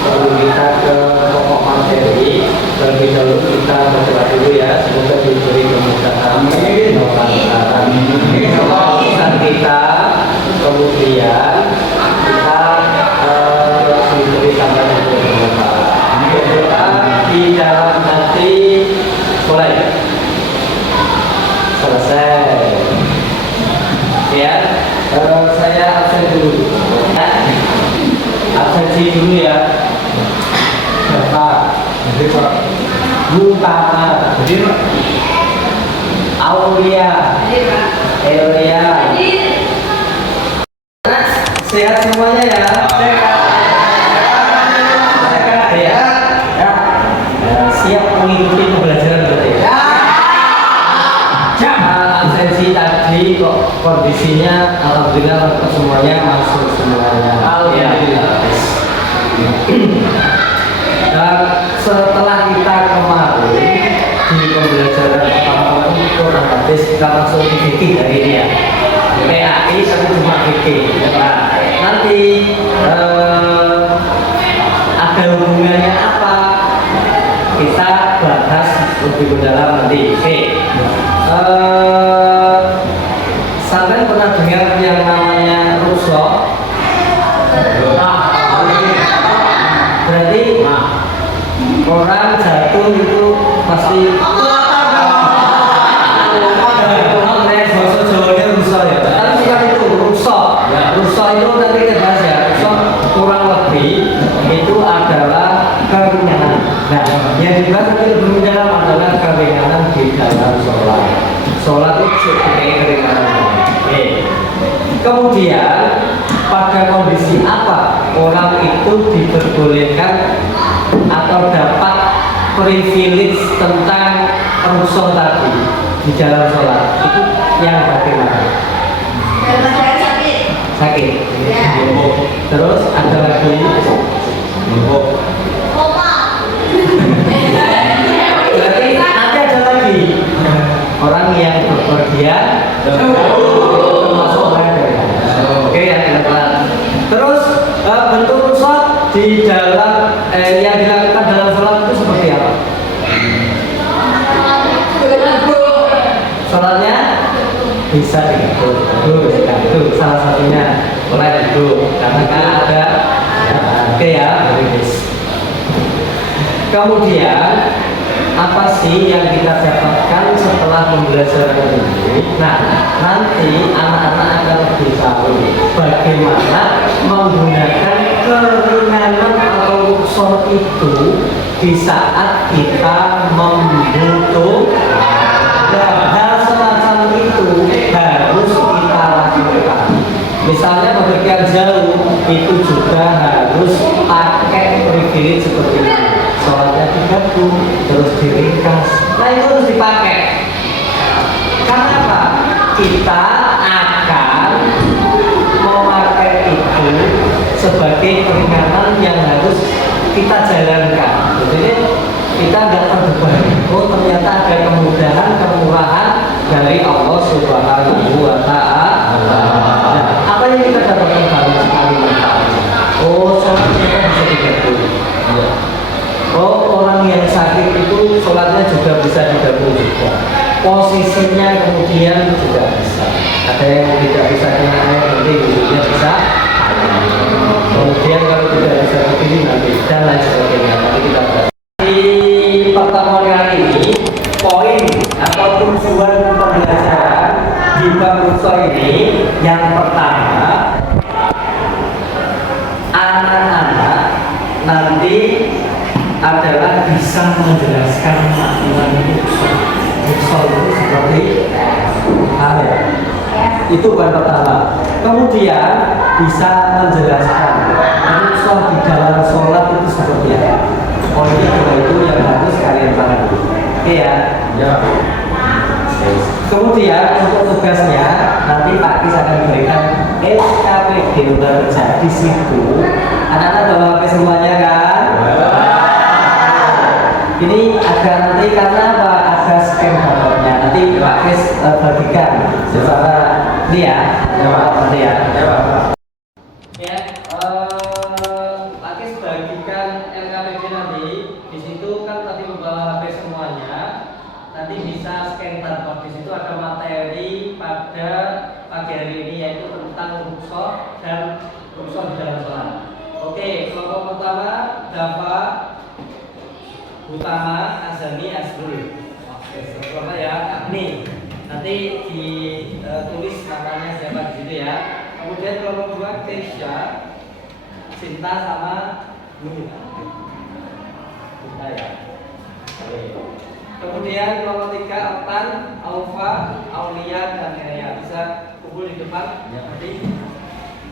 Sebelum kita ke pokok materi, terlebih dahulu kita berdoa dulu ya, semoga diberi kemudahan kelancaran urusan kita, kemudian kita diberi sampai berdoa di dalam hati. Mulai selesai ya. Saya absen dulu. Absensi dulu ya. Bapak, Butama, Aulia, Elia. Sehat semuanya ya. Sehat ya. Siap mengikuti pembelajaran berarti ya. Absensi tadi kok kondisinya alhamdulillah semuanya masuk semuanya. Alhamdulillah. Dan setelah kita kemarin di pembelajaran pertama Quran hadis, kita langsung di fikih hari ini ya. PAI tapi cuma fikih. Nah, nanti ada hubungannya apa? Kita bahas lebih mendalam nanti. Oke. Sampai pernah dengar yang namanya rukshoh? Berarti orang jatuh itu pasti rukshoh ya. Tapi bukan itu rukshoh. Rukshoh itu nanti kita bahas ya. Rukshoh kurang lebih itu adalah keringanan. Nah, yang dibahas nanti lebih mendalam adalah keringanan di dalam sholat. Sholat itu sebagai keringanan. Kemudian pada kondisi apa orang itu diperbolehkan atau dapat privilege tentang rukshoh tadi di dalam sholat itu yang bagaimana? Sakit. Ya. Terus ada lagi berarti nanti ada lagi orang yang bepergian termasuk orang dari oke ya teman-teman. Terus bentuk rukshoh di dalam yang dilakukan dalam sholat itu seperti apa? Sholatnya bisa diganggu, salah satunya mulai duduk karena kan ada oke ya. Kemudian apa sih yang kita dapatkan setelah pembelajaran ini? Nah, nanti anak-anak akan lebih tahu bagaimana menggunakan keringanan atau rukshoh itu di saat kita membutuhkan. Hal semacam itu harus kita lakukan. Misalnya bepergian jauh itu juga harus pakai privilege seperti ini. Sholatnya digabung, terus diringkas. Nah itu harus dipakai. Karena apa? Kita akan memakai itu sebagai keringanan yang harus kita jalankan. Jadi kita nggak terbebani. Oh ternyata ada kemudahan, kemurahan dari Allah Subhanahu wa Ta'ala. Nah, apa yang kita dapatkan baru sekali manfaatnya? Oh sholat kita bisa digabung. Oh orang yang sakit itu sholatnya juga bisa digabung juga. Posisinya kemudian juga bisa. Ada yang tidak bisa kena air nanti wudhunya bisa. Kemudian kalau tidak bisa begini nanti dan lain sebagainya. Nanti kita bahas. Di pertemuan kali ini poin atau tujuan pembelajaran di bab rukshoh ini yang pertama, anak-anak nanti adalah bisa menjelaskan makna rukshoh. Rukshoh itu seperti ya. Itu poin pertama. Kemudian bisa menjelaskan rukhsah di dalam sholat itu seperti apa. Poin kedua itu yang harus kalian pahami. Oke ya. Ya. Kemudian untuk tugasnya nanti Pak Kis akan berikan SKPD bekerja di situ. Anak-anak bawa HP semuanya kan? Ini agak nanti karena apa? Ada scan barcode-nya. Nanti Pak Kis bagikan secara ini ya. Ya Pak, nanti ya. Ya Pak. Ya, Pak Kis bagikan LKPD nanti. Di situ kan tadi membawa HP semuanya. Nanti bisa scan barcode. Di situ ada materi pada pagi hari ini yaitu tentang rukhsah dan rukhsah di dalam sholat. Oke, kelompok pertama Dafa, Utama, Azami, Azrul. Oke, selanjutnya ya, nih nanti ditulis namanya siapa di situ ya. Kemudian kelompok dua Keisha, Cinta sama Nurita. Cinta ya. Oke. Kemudian kelompok tiga Oktan, Aufa, Aulia, dan Nerea. Bisa kumpul di depan ya, nanti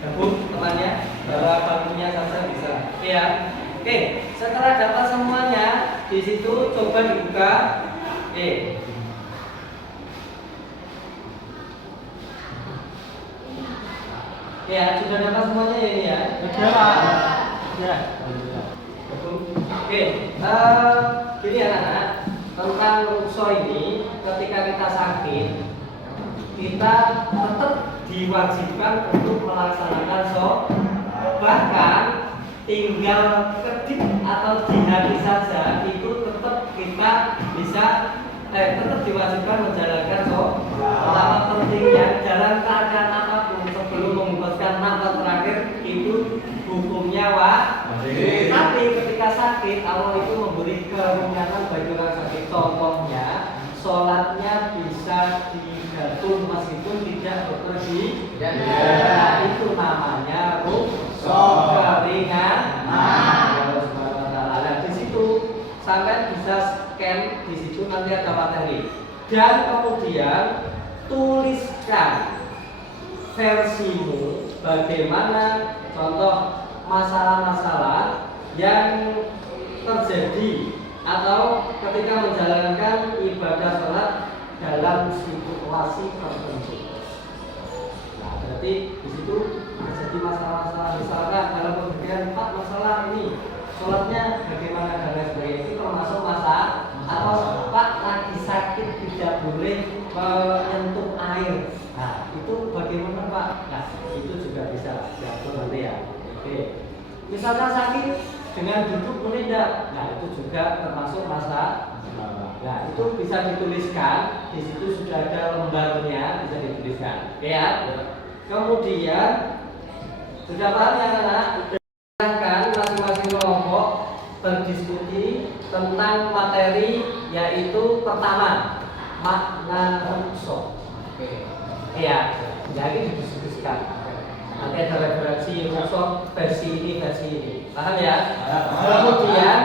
gabung temannya, bawa bangkunya saja bisa. Oke ya. Oke, setelah dapat semuanya di situ coba dibuka. Oke. Ya, sudah dapat semuanya ya ini ya. Sudah, Pak. Ya. Oke, jadi anak-anak tentang rukhsah ini ketika kita sakit kita tetap diwajibkan untuk melaksanakan sholat, bahkan tinggal kedip atau di hari saja itu tetap kita bisa tetap diwajibkan menjalankan sholat. Pertama pentingnya dalam keadaan apapun sebelum mengembuskan nafas terakhir itu hukumnya wajib. Tapi ketika sakit Allah itu memberi kerumitan bagi orang sakit. Contohnya sholatnya bisa digantung meskipun tidak bekerja. Nah, itu namanya rukhsah keringan. Nah, di situ sampai bisa scan di situ nanti ada materi. Dan kemudian tuliskan versimu bagaimana contoh masalah-masalah yang terjadi atau ketika menjalankan ibadah sholat dalam situasi tertentu. Nah, berarti di situ terjadi masalah-masalah, misalkan dalam pemberian Pak masalah ini sholatnya bagaimana dan lain sebagainya, itu termasuk masalah. Atau Pak lagi sakit tidak boleh menyentuh air. Nah, itu bagaimana Pak? Nah, itu juga bisa diatur nanti ya. Oke. Misalkan sakit dengan duduk menindak, nah itu juga termasuk masalah. Nah, itu bisa dituliskan. Di situ sudah ada lembarnya, bisa dituliskan. Oke ya. Kemudian sudah paham ya anak-anak? Silakan masing-masing kelompok berdiskusi tentang materi yaitu pertama makna rukhsah. Oke. Iya, jadi didiskusikan. Nanti ada referensi rukhsah versi ini. Paham ya? Kemudian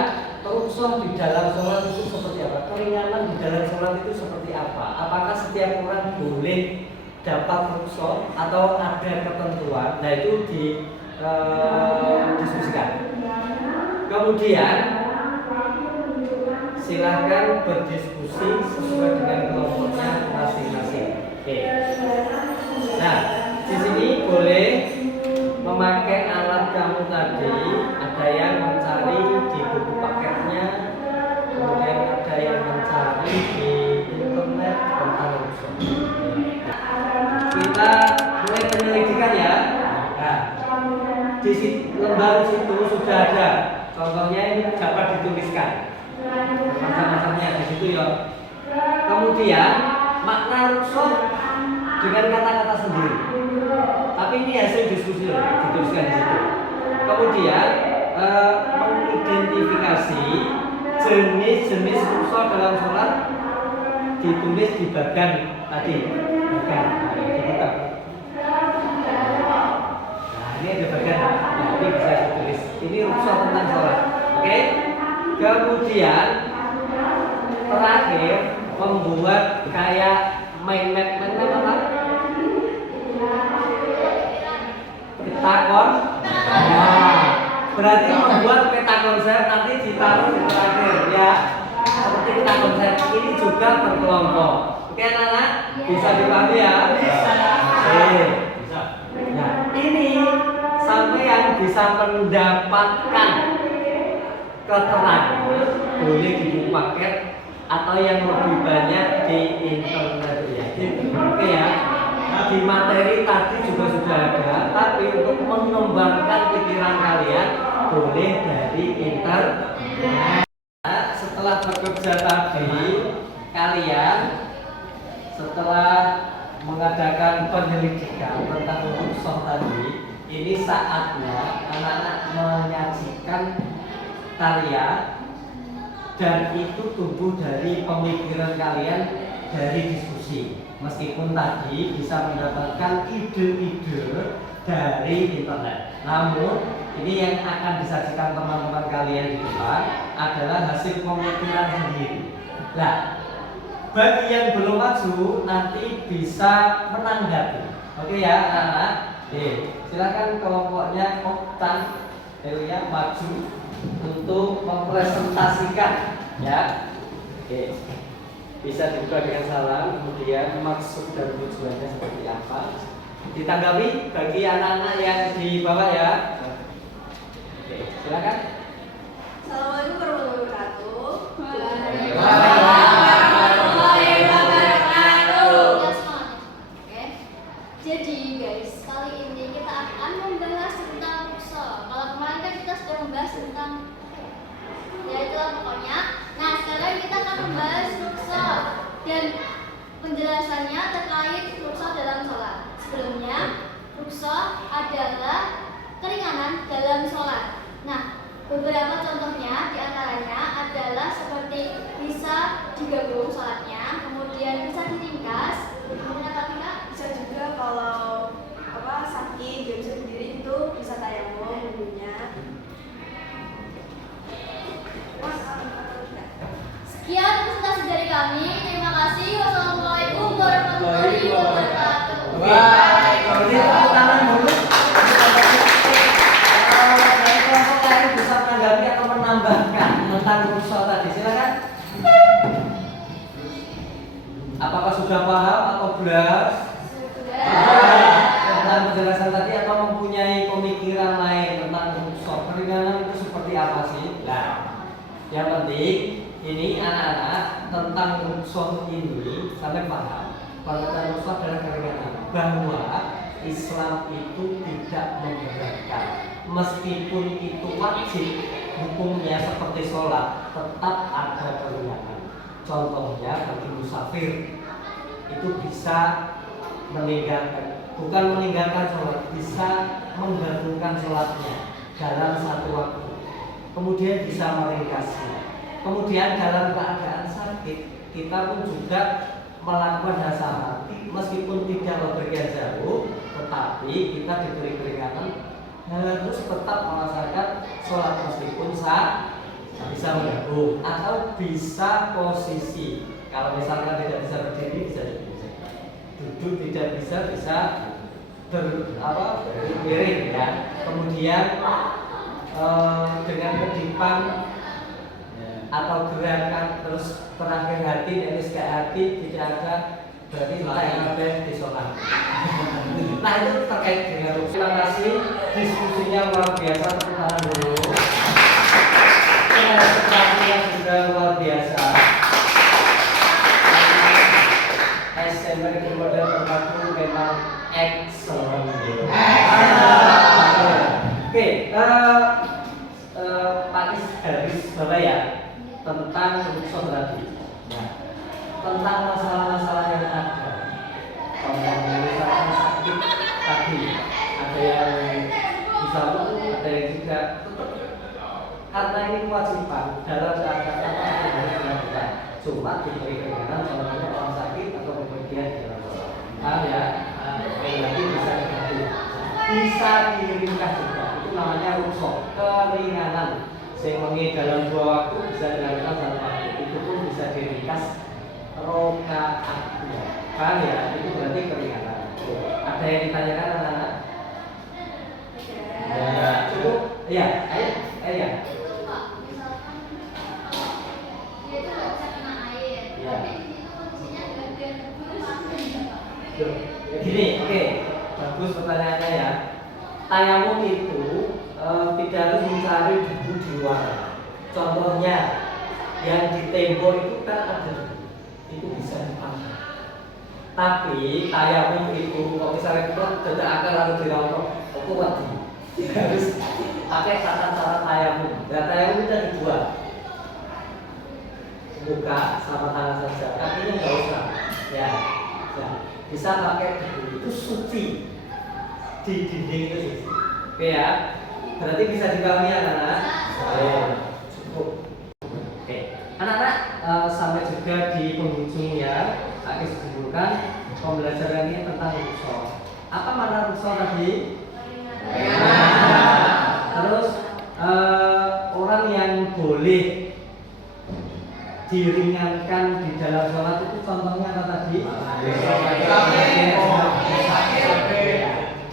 rukhsah di dalam sholat itu seperti apa? Keringanan di dalam sholat itu seperti apa? Apakah setiap orang boleh dapat rukhsah atau ada ketentuan? Nah, itu didiskusikan. Kemudian silahkan berdiskusi sesuai dengan kelompoknya masing-masing. Oke. Nah, di sini boleh memakai alat kamu tadi. Ada yang mencari di buku paketnya, kemudian ada yang mencari di internet tentang rukhsah. Kita mulai penyelidikan ya. Nah, di lembar situ sudah ada. Contohnya ini dapat dituliskan macam-macamnya di situ ya. Kemudian makna rukhsah dengan kata-kata sendiri. Tapi ini hasil diskusi dituliskan di situ. Kemudian mengidentifikasi jenis-jenis rukhsah dalam sholat ditulis di bagian tadi. Bagian dibuka. Nah, ini ada bagian. Nah, ini bisa ditulis. Ini rukhsah tentang sholat. Oke? Kemudian terakhir membuat kayak mind map apa? takon. Nah, berarti membuat peta konsep nanti ditaruh di terakhir ya. Seperti peta konsep ini juga berkelompok. Oke anak-anak, bisa dipahami ya? Bisa. Bisa. Nah, ini sampean bisa mendapatkan keterangan boleh di buku paket atau yang lebih banyak di internet ya. Oke ya. Di materi tadi juga sudah ada, tapi untuk mengembangkan pikiran kalian boleh dari internet. Nah, setelah bekerja tadi, kalian setelah mengadakan penyelidikan tentang unsur tadi, ini saatnya anak-anak menyajikan karya dan itu tumbuh dari pemikiran kalian dari diskusi. Meskipun tadi bisa mendapatkan ide-ide dari internet, namun ini yang akan disajikan teman-teman kalian di depan adalah hasil pemikiran sendiri. Nah, bagi yang belum maju nanti bisa menanggapi. Oke ya anak-anak. Silakan kelompoknya Oktan Elia maju untuk mempresentasikan ya. Oke. Bisa dibuka dengan salam, kemudian maksud dan tujuannya seperti apa. Ditanggapi bagi anak-anak yang di bawah ya. Oke, silakan. Assalamualaikum warahmatullahi wabarakatuh. Warahmatullahi wabarakatuh. Oke. Jadi guys, kali ini kita akan membahas tentang rukso. Kalau kemarin kan kita sudah membahas tentang ya itulah pokoknya. Nah, sekarang kita akan membahas rukso dan penjelasannya terkait rukso dalam sholat. Sebelumnya, rukso adalah keringanan dalam sholat. Nah, beberapa contohnya diantaranya adalah seperti bisa digabung sholatnya, kemudian bisa diringkas, kemudian apa tidak? Bisa juga kalau sakit gak bisa berdiri itu bisa tayamum wudhunya. Sekian presentasi dari kami. Terima kasih. Wassalamualaikum warahmatullahi wabarakatuh. Jadi tepuk tangan dulu. Kalau dari kelompok lain bisa menanggapi atau menambahkan tentang rukso tadi, silakan. Apakah sudah paham atau belum? Tentang penjelasan tadi atau mempunyai pemikiran lain tentang rukso keringanan itu seperti apa sih? Nah, yang penting ini anak-anak tentang rukso ini sampai paham bahwa rukso adalah keringanan, bahwa Islam itu tidak memberatkan, meskipun itu wajib hukumnya seperti sholat tetap ada keringanan. Contohnya bagi musafir itu bisa meninggalkan, bukan meninggalkan sholat, bisa menggabungkan sholatnya dalam satu waktu, kemudian bisa meringkasnya. Kemudian dalam keadaan sakit kita pun juga melakukan dasar mati meskipun tidak bepergian jauh, tetapi kita diberi keringanan harus tetap melaksanakan sholat meskipun bisa menggabung atau bisa posisi. Kalau misalkan tidak bisa berdiri bisa duduk, tidak bisa miring ya. Kemudian dengan kedipan atau gerakan terus terakhir hati dari sekali hati tidak ada, berarti kita di sholat. Nah itu terkait dengan rukun. Terima kasih, diskusinya luar biasa, tepuk tangan dulu. Sesuatu yang sudah luar biasa. SMP model terpadu memang excellent. Oke, Pak Haris Bapak ya, tentang rukun tadi. Nah, tentang masalah-masalah yang ada. Misalkan sakit tadi, ada yang bisa luluh, ada yang tidak. Tetap karena ini kewajiban dalam keadaan apa yang harus dilakukan. Cuma diberi keringanan contohnya orang sakit atau kemudian di dalam sholat. Paham ya? Berarti bisa dibantu, bisa diringkas juga. Itu namanya rukun, keringanan. Sehingga dalam 2 waktu bisa dilakukan 1 waktu. Itu pun bisa diringkas rokaatnya. Paham ya? Itu berarti keringanan. Ada yang ditanyakan anak-anak? Ya, cukup. Iya, iya. Itu Pak, misalkan dia itu nggak bisa kena air, Ya. tapi di situ kondisinya nggak ada debu, Gini, oke, bagus pertanyaannya ya. Tayamum itu tidak harus mencari debu di luar. Contohnya, yang di tembok itu kan ada debu, itu bisa dipakai. Tapi tayamum itu, kalau misalnya kita tidak akan lalu dirawat, aku wajib harus pakai tata cara tayamum. Nah, tayamum itu ada dua, muka sama tangan saja, kakinya nggak usah. Ya, ya. Bisa pakai debu itu suci di dinding itu suci. Oke ya, berarti bisa dipahami anak-anak. Cukup. Oke, anak-anak sampai juga di penghujungnya, akan simpulkan pembelajaran ini tentang rukshoh. Apa makna rukshoh tadi? Terus orang yang boleh diringankan di dalam sholat itu contohnya apa tadi?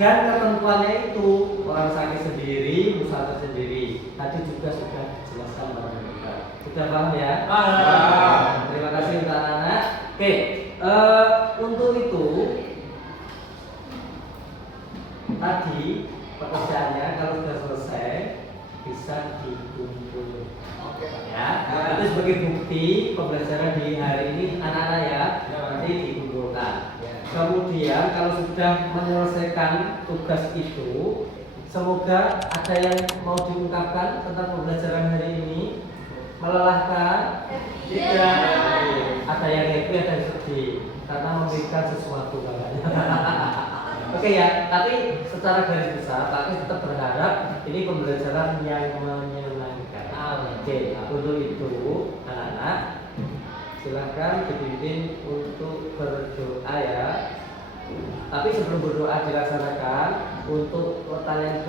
Dan ketentuannya itu orang sakit sendiri, musafir sendiri. Tadi juga sudah dijelaskan oleh kita. Sudah paham ya? Terima kasih untuk anak-anak. Oke, untuk itu tadi pekerjaannya kalau sudah selesai bisa dikumpul. Ya, itu sebagai bukti pembelajaran di hari ini anak-anak ya, nanti dikumpulkan. Kemudian kalau sudah menyelesaikan tugas itu, semoga ada yang mau diungkapkan tentang pembelajaran hari ini. Melelahkan? Tidak. Ada yang happy, ada yang sedih karena memberikan sesuatu katanya. Oke ya, tapi secara garis besar, tapi tetap berharap ini pembelajaran yang menyenangkan. Oke, untuk itu anak-anak silakan dipimpin untuk berdoa ya. Tapi sebelum berdoa dilaksanakan untuk pertanyaan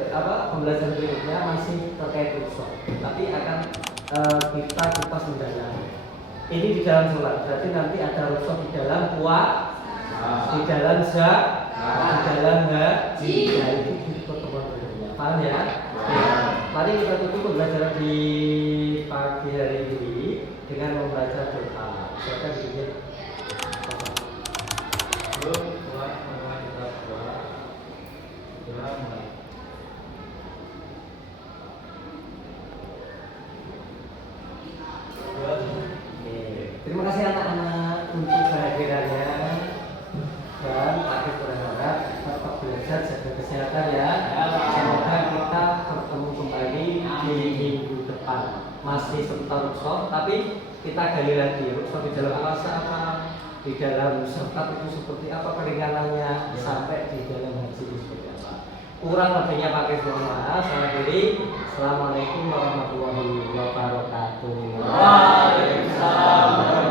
pembelajaran berikutnya masih terkait rukshoh. Tapi akan kita kupas mendalam. Ini di dalam sholat, berarti nanti ada rukshoh di dalam puasa, di dalam zakat, di dalam haji. Ya, itu di pertemuan berikutnya. Paham ya? Mari kita tutup pembelajaran di pagi hari ini dengan membaca doa. Silakan bikin. Terima kasih anak-anak untuk kehadirannya dan akhir berharap tetap belajar jaga kesehatan ya. Semoga kita bertemu kembali di minggu depan. Masih seputar rukshoh, tapi kita gali lagi rukshoh di dalam puasa apa, di dalam zakat itu seperti apa keringanannya, sampai di dalam haji itu seperti apa. Kurang lebihnya pakai doa. Saya akhiri. Assalamualaikum warahmatullahi wabarakatuh. Waalaikumsalam.